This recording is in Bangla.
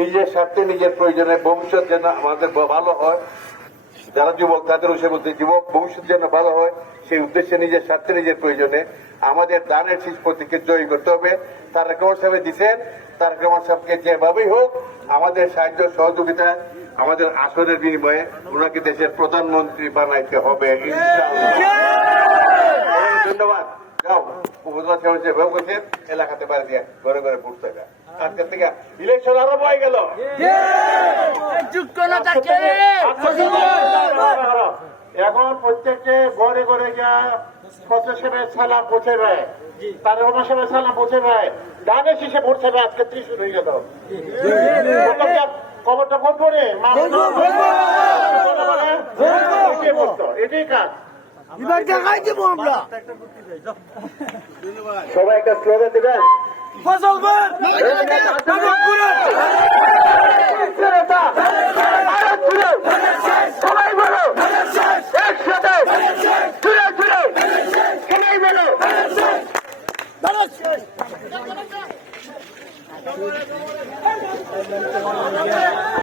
নিজের স্বার্থে নিজের প্রয়োজনে ভবিষ্যৎ যেন আমাদের ভালো হয়। যারা যুবক তাদের সে বলতে যুবক ভবিষ্যৎ যেন ভালো হয় সেই উদ্দেশ্যে নিজের স্বার্থে নিজের প্রয়োজনে আমাদের দানের শীষ প্রতীককে জয়ী করতে হবে। তারা কেমন সাহেব দিচ্ছেন। তারা কেমন সাহেবকে যেভাবেই হোক আমাদের সাহায্য সহযোগিতা আমাদের আসনের বিনিময়ে ওনাকে দেশের প্রধানমন্ত্রী বানাইতে হবে ধন্যবাদ। যাও উপজেলা সাহেব যেভাবে এলাকাতে দিয়ে ঘরে ঘরে আজকে থেকে ইলেকশন আরম্ভ হয়ে গেল। যোগ্য নেতাকে এখন প্রত্যেককে ঘরে ঘরে যা ফসল সেবের সালাম পৌঁছে দেয় তার রহমান সাহেবের সালাম পৌঁছে দেয় দানে শীষে পৌঁছে দেয় আজকে ত্রিশুল হয়ে গেল। খবরটা বলব রে? মা বলতো, এটাই কাজ। এবার দেখাই দেবো আমরা। সবাই একটা স্লোগান দেবেন? ফসল বার সবাই বলো। একসাথে ছুড়ে ছুড়ে সবাই বলো